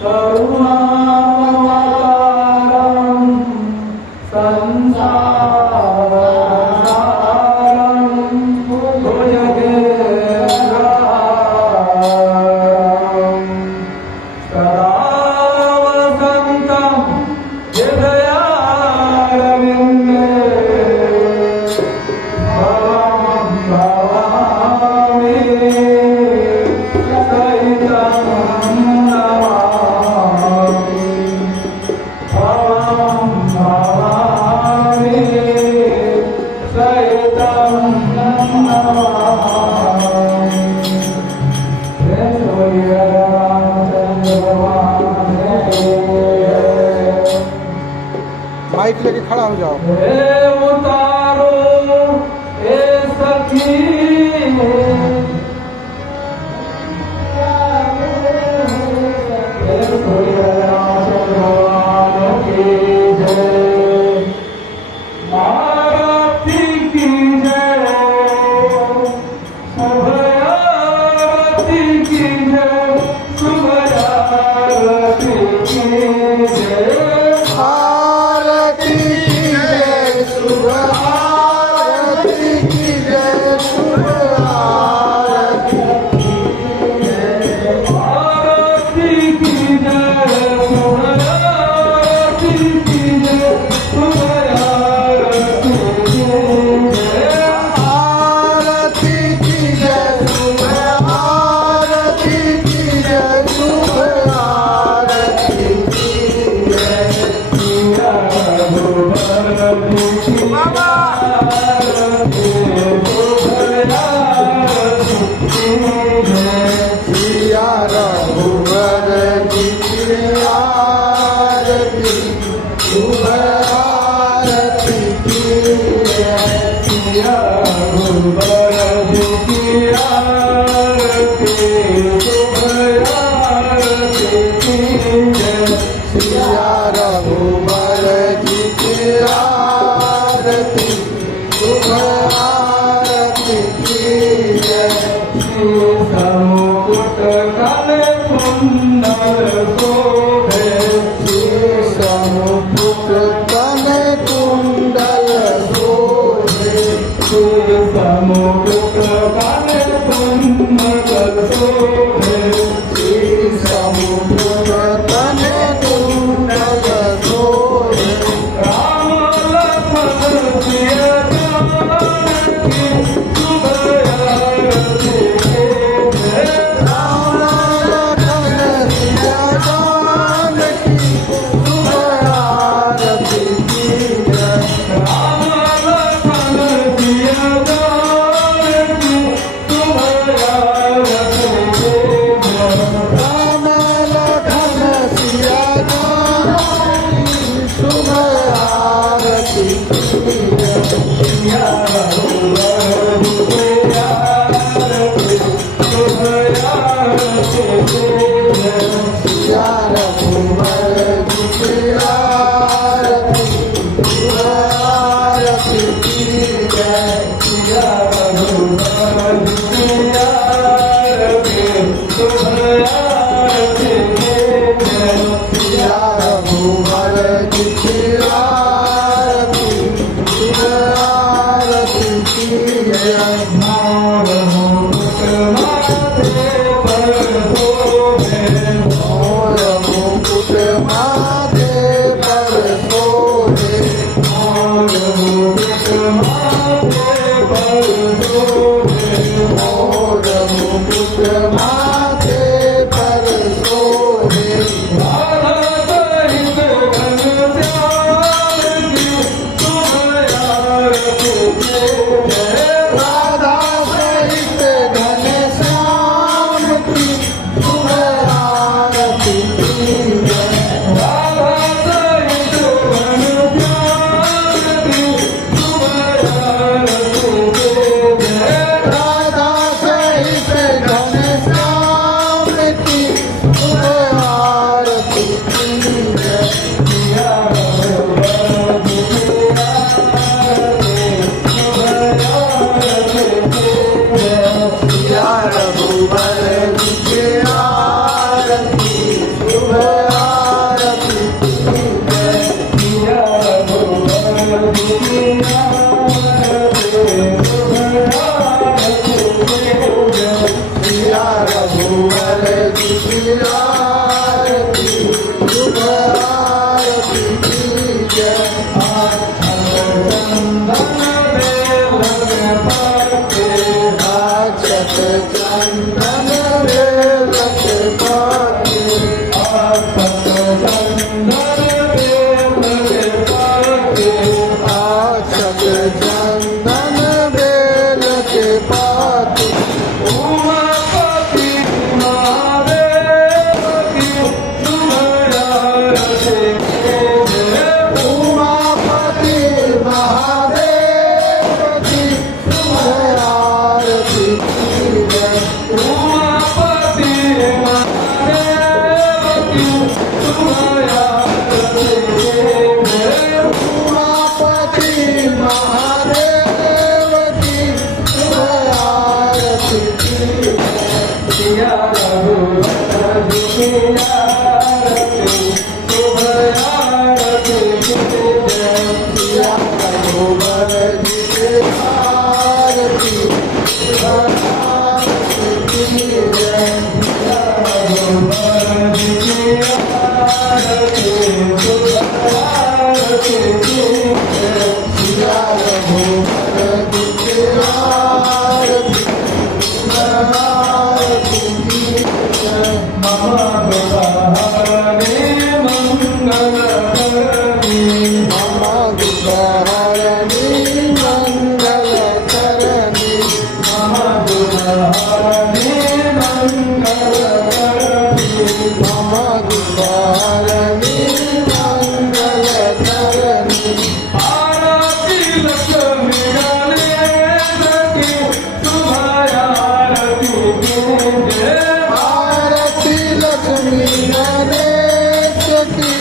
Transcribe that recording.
करुणावतारं संसारसारं भुजगेन्द्रहारं सदा वसन्तं हृदयारविन्दे भवं भवामि सहितं नमामि भवं भवामि सहितं नमामि जय श्री रामचंद्र भगवान जय। माइक लेके खड़ा हो जाओ। हे उतारो हे सखी हे सूर्य रामचंद्र भगवान की जय। आरती की जय शुभ आरती की जय शुभ आरती की जय। आरती की जय शुभ आरती की जय शुभ आरती आरती की जय शुभ आरती की जय शुभ आरती की जय। आरती की जय शुभ आरती की जय शुभ आरती की जय। सिया रघुबर की बाबा आरती शुभ आरती की जय। सिया रघुवर जी की आरती शुभ आरती की जय। सिया रघुबर की आरती शुभ आरती की जय। सिया रघुवर जी की आरती शुभ आरती की जय। समुकुट कल कुंडल शोभे समुकुट तन कुंडल शोभे। समुकुट कल कुंडल शोभे समुकुट तन कुंडल शोभे। राम लखन सिया जानकी शुभ आरती की जय। राम लखन सिया जानकी शुभ आरती की जय। राम लखन सिया जानकी शुभ आरती की जय। राम लखन सिया जानकी शुभ आरती की जय। सिया रघुबर की आरती शुभ आरती की जय। सिया रघुवर जी की आरती शुभ आरती की जय। सिया रघुबर की आरती शुभ आरती की जय। सिया रघुवर जी की आरती शुभ आरती की जय। नाम मुकुट माथे पर शोभे मोर मुकुट माथे पर शोभे। उमापती महादेव की शुभ आरती की सिया रघुवर जी की आरती शुभ आरती की जय सिया रघुवर जी की आरती शुभ आरती की जय रघुवर जी की आरती शुभ आरती की जय सिया रघुवर जी की आरती शुभ आरती की जय महागुहारे मंगलकरणी मम विद्याहरणी मंगलकरणी महागुहारे मंगलकरणी मम विद्याहरणी मंगलकरणी आरती लक्ष्मी गणेश की शुभ आरती की जय आरती लक्ष्मी गणेश की